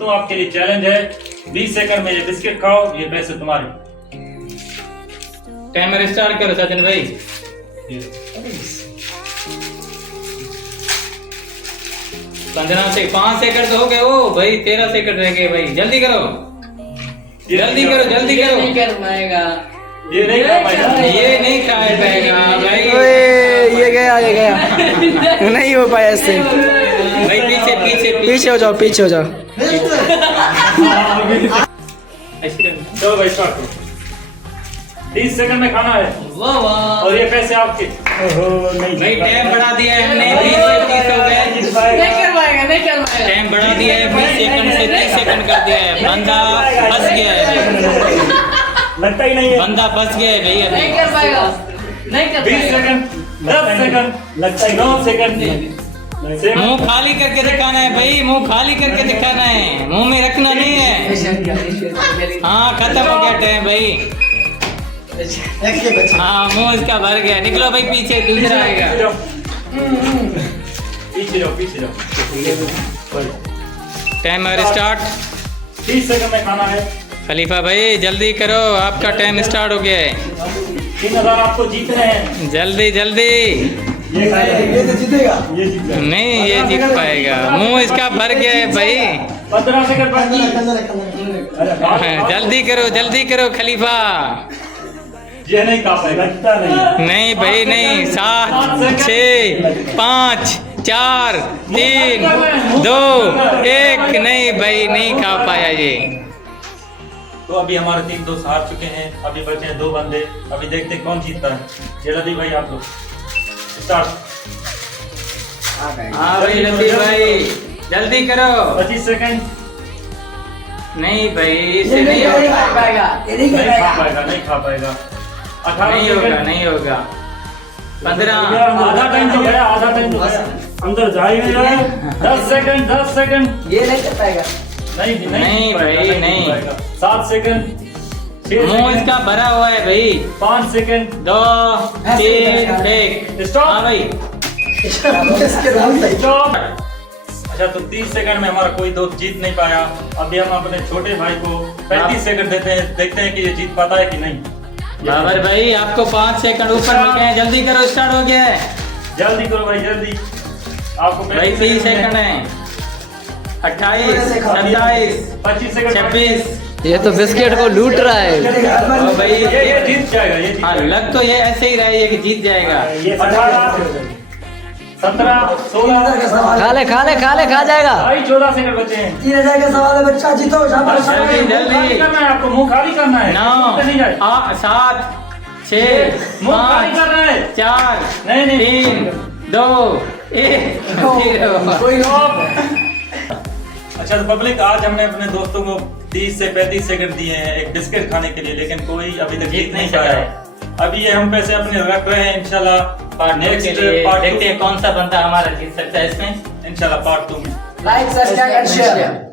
तो आपके लिए चैलेंज है, 20 सेकंड में ये बिस्किट खाओ, ये पैसे तुम्हारे। टाइमर स्टार्ट करो सचिन भाई। 15 से 5 सेकंड तो हो गए। ओ भाई 13 सेकंड रह गए भाई, जल्दी करो जल्दी करो जल्दी करो। नहीं कर पाएगा, ये नहीं खा पाएगा, ये नहीं खा पाएगा भाई। ओए, ये गया नहीं हो पाया इससे। भाई पीछे पीछे पीछे हो जाओ, पीछे हो जाओ। ऐसे करना। चलो भाई स्टार्ट करो। 30 सेकंड में खाना है वाह वाह। और ये पैसे आपके। भाई टाइम बढ़ा दिया है हमने, 20 से 30 हो गए। नहीं कर पाएगा, नहीं कर पाएगा। टाइम बढ़ा दिया है, 20 सेकंड से 30 सेकंड कर दिया है। बंदा फंस गया है, लगता ही नहीं है। बंदा फंस गया है भैया। नहीं कर पाएगा, नहीं कर 20 पाएगा। सेकंड, 10 सेकंड, लगता ही 9 सेकंड। मुंह खाली करके दिखाना है भाई, मुंह खाली करके दिखाना है, मुंह में रखना नहीं है। हाँ खत्म हो गया टाइम भाई। हाँ मुंह इसका भर गया। निकलो भाई पीछे, दूसरा आएगा। पीछे जाओ, पीछे जाओ। Timer start. 30 सेकंड में खाना है। खलीफा भाई जल्दी करो, आपका टाइम स्टार्ट हो गया है। 3000 आपको जीतने हैं। जल्दी जल्दी। ये तो जीतेगा, ये जीतेगा। नहीं ये जीत पाएगा, मुंह इसका भर गया है भाई। 15 सेकंड बाकी। जल्दी करो जल्दी करो खलीफा। ये नहीं खा पाएगा, लगता नहीं। नहीं भाई नहीं। 7 6 5 4 3 2 1। नहीं भाई नहीं खा पाया ये। तो अभी हमारे 3 दोस्त हार चुके हैं, अभी बचे हैं 2 बंदे। अभी देखते हैं कौन जीतता है। जल्दी भाई आप लोग स्टार्ट। हाँ भाई लतीफ भाई जल्दी करो। 25 सेकंड। नहीं भाई इससे नहीं नहीं होगा, कर पाएगा, ये नहीं कर नहीं खा पाएगा। पाएगा, नहीं खा पाएगा। 18 नहीं होगा सेकंड। नहीं होगा। 15 आधा टाइम तो गया, आधा टाइम तो गया। अंदर जाएगा। 10 सेकंड, 10 सेकंड। ये नहीं कर पाएगा। नहीं नहीं भाई, नहीं। 7 सेकंड। 6 मुंह सेकंड। इसका भरा हुआ है भाई। 5 सेकंड। 2 3 1 Stop. हाँ भाई स्टॉप। अच्छा तो 30 सेकंड में हमारा कोई दोस्त जीत नहीं पाया। अभी हम अपने छोटे भाई को 35 सेकंड देते हैं, देखते हैं कि ये जीत पाता है कि नहीं। बाबर भाई आपको 5 सेकंड ऊपर लिखे हैं, जल्दी करो स्टार्ट हो गया है जल्दी करो भाई जल्दी। आपको भाई 30 सेकंड है। 28 27 25 सेकंड। 26। ये तो बिस्किट को लूट रहा है। ओ भाई ये जीत जाएगा, ये जीत हाँ जाएगा। लग तो ये ऐसे ही रहा है कि जीत जाएगा। ये 18 17 16 खा ले खा ले खा ले, खा जाएगा। भाई 14 सेकंड बचे हैं। 3000 का सवाल है बच्चा, जीतो शाबाश। जल्दी मुंह जल्दी। खाली करना है आपको, मुंह खाली करना है। 9 नहीं जाए। 7 6 मुंह खाली 5 करना है। 4 नहीं नहीं 3 2 1 कोई अच्छा तो पब्लिक, आज हमने अपने दोस्तों को 30 से 35 सेकंड दिए हैं एक बिस्किट खाने के लिए, लेकिन कोई अभी तक जीत नहीं पाया है। अभी ये हम पैसे अपने रख रहे हैं, इंशाल्लाह पार्ट नेक्स्ट के लिए पार्ट देखते हैं कौन सा बंदा हमारा जीत सकता है इसमें। इंशाल्लाह पार्ट 2 में। Like subscribe and share.